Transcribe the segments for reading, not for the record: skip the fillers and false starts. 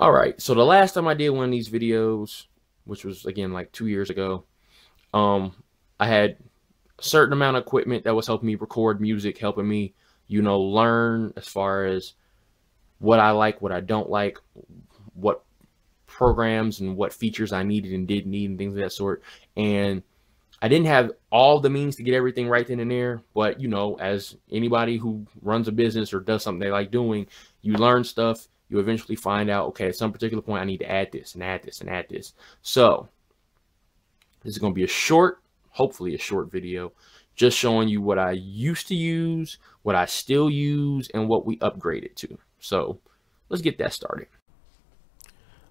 All right, so the last time I did one of these videos, which was again like 2 years ago, um, I had a certain amount of equipment that was helping me record music, helping me, learn as far as what I like, what I don't like, what programs and what features I needed and didn't need, and things of that sort. And I didn't have all the means to get everything right then and there, but as anybody who runs a business or does something they like doing, you learn stuff. You eventually find out, okay, at some particular point, I need to add this and add this and add this. So this is going to be a short, hopefully a short video, just showing you what I used to use, what I still use, and what we upgraded to. So let's get that started.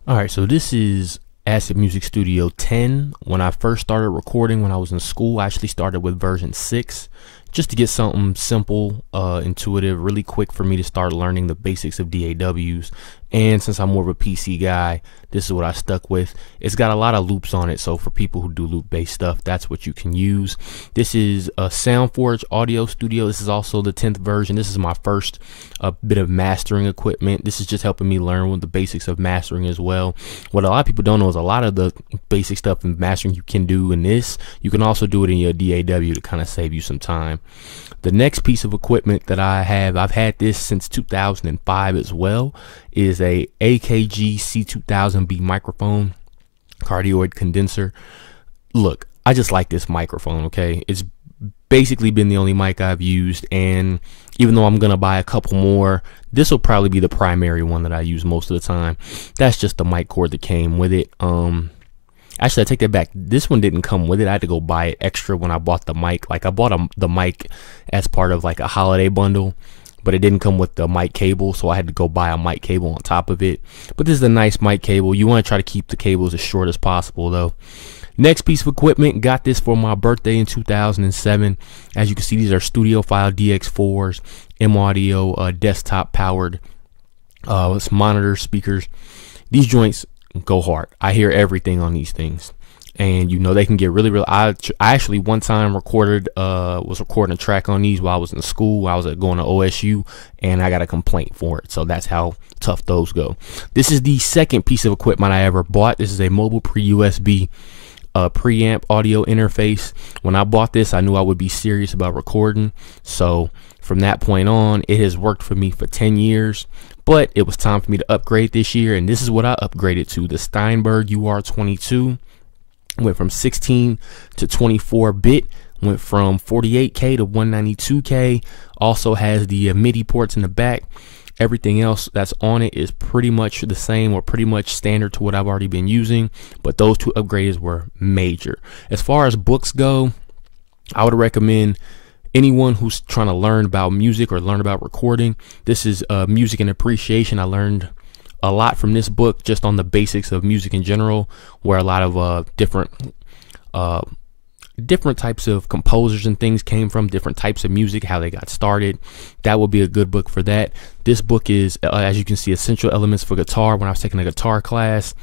All right, so this is Acid Music Studio 10. When I first started recording when I was in school, I actually started with version 6 just to get something simple, intuitive, really quick for me to start learning the basics of DAWs. And since I'm more of a PC guy, this is what I stuck with. It's got a lot of loops on it, so for people who do loop-based stuff, that's what you can use. This is a SoundForge Audio Studio. This is also the 10th version. This is my first bit of mastering equipment. This is just helping me learn with the basics of mastering as well. What a lot of people don't know is a lot of the basic stuff in mastering you can do in this. You can also do it in your DAW to kind of save you some time. The next piece of equipment that I have, I've had this since 2005 as well, is a AKG C2000B microphone, cardioid condenser. Look, I just like this microphone, okay? It's basically been the only mic I've used, and even though I'm gonna buy a couple more, this will probably be the primary one that I use most of the time. That's just the mic cord that came with it. Actually, I take that back. This one didn't come with it. I had to go buy it extra when I bought the mic. Like, I bought the mic as part of like a holiday bundle, but it didn't come with the mic cable, so I had to go buy a mic cable on top of it. But this is a nice mic cable. You want to try to keep the cables as short as possible, though. Next piece of equipment, got this for my birthday in 2007. As you can see, these are Studiophile DX4s, M-Audio, desktop powered monitor speakers. These joints go hard. I hear everything on these things, and they can get really I actually one time was recording a track on these while I was in school. I was going to OSU, and I got a complaint for it, so that's how tough those go. This is the second piece of equipment I ever bought. This is a mobile pre-USB preamp audio interface. When I bought this, I knew I would be serious about recording, so from that point on, it has worked for me for 10 years. But it was time for me to upgrade this year, and this is what I upgraded to: the Steinberg UR22. Went from 16 to 24 bit, went from 48K to 192K. Also has the MIDI ports in the back. Everything else that's on it is pretty much the same or pretty much standard to what I've already been using, but those two upgrades were major. As far as books go, I would recommend anyone who's trying to learn about music or learn about recording. This is Music and Appreciation. I learned a lot from this book just on the basics of music in general, where a lot of different types of composers and things came from, different types of music, how they got started. That would be a good book for that. This book is, as you can see, Essential Elements for Guitar, when I was taking a guitar class.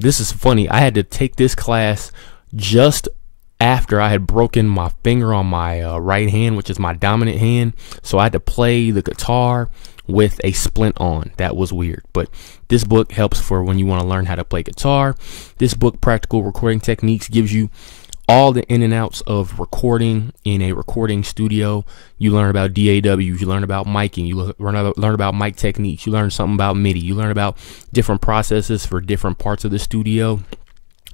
This is funny. I had to take this class just after I had broken my finger on my right hand, which is my dominant hand. So I had to play the guitar with a splint on. That was weird, but this book helps for when you want to learn how to play guitar. This book, Practical Recording Techniques, gives you all the in and outs of recording in a recording studio. You learn about DAWs, you learn about miking, you learn about mic techniques, you learn something about MIDI, you learn about different processes for different parts of the studio.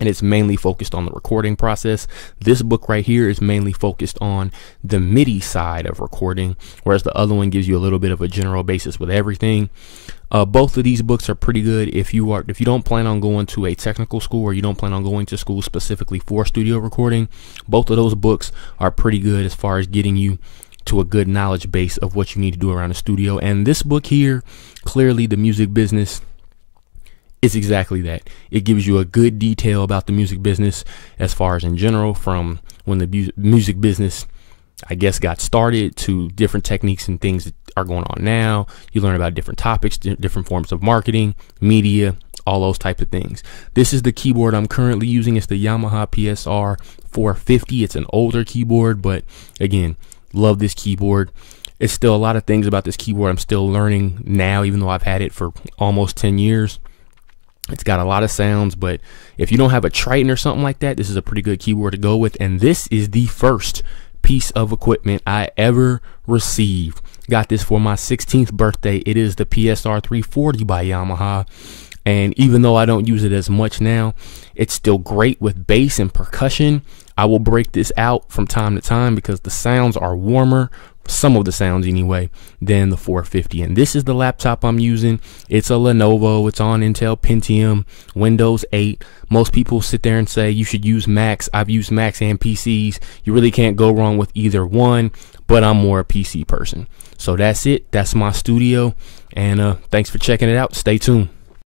And it's mainly focused on the recording process. This book right here is mainly focused on the MIDI side of recording, whereas the other one gives you a little bit of a general basis with everything. Both of these books are pretty good if you don't plan on going to a technical school, or you don't plan on going to school specifically for studio recording. Both of those books are pretty good as far as getting you to a good knowledge base of what you need to do around the studio. And this book here, Clearly the Music Business, it's exactly that. It gives you a good detail about the music business as far as in general, from when the music business, I guess, got started to different techniques and things that are going on now. You learn about different topics, different forms of marketing, media, all those types of things. This is the keyboard I'm currently using. It's the Yamaha PSR 450. It's an older keyboard, but again, love this keyboard. It's still a lot of things about this keyboard I'm still learning now, even though I've had it for almost 10 years. It's got a lot of sounds, but if you don't have a Triton or something like that, this is a pretty good keyboard to go with. And this is the first piece of equipment I ever received. Got this for my 16th birthday. It is the PSR 340 by Yamaha. And even though I don't use it as much now, it's still great with bass and percussion. I will break this out from time to time because the sounds are warmer, some of the sounds anyway, than the 450. And this is the laptop I'm using. It's a Lenovo. It's on Intel Pentium, Windows 8. Most people sit there and say you should use Macs. I've used Macs and PCs. You really can't go wrong with either one, but I'm more a PC person. So that's it. That's my studio. And thanks for checking it out. Stay tuned.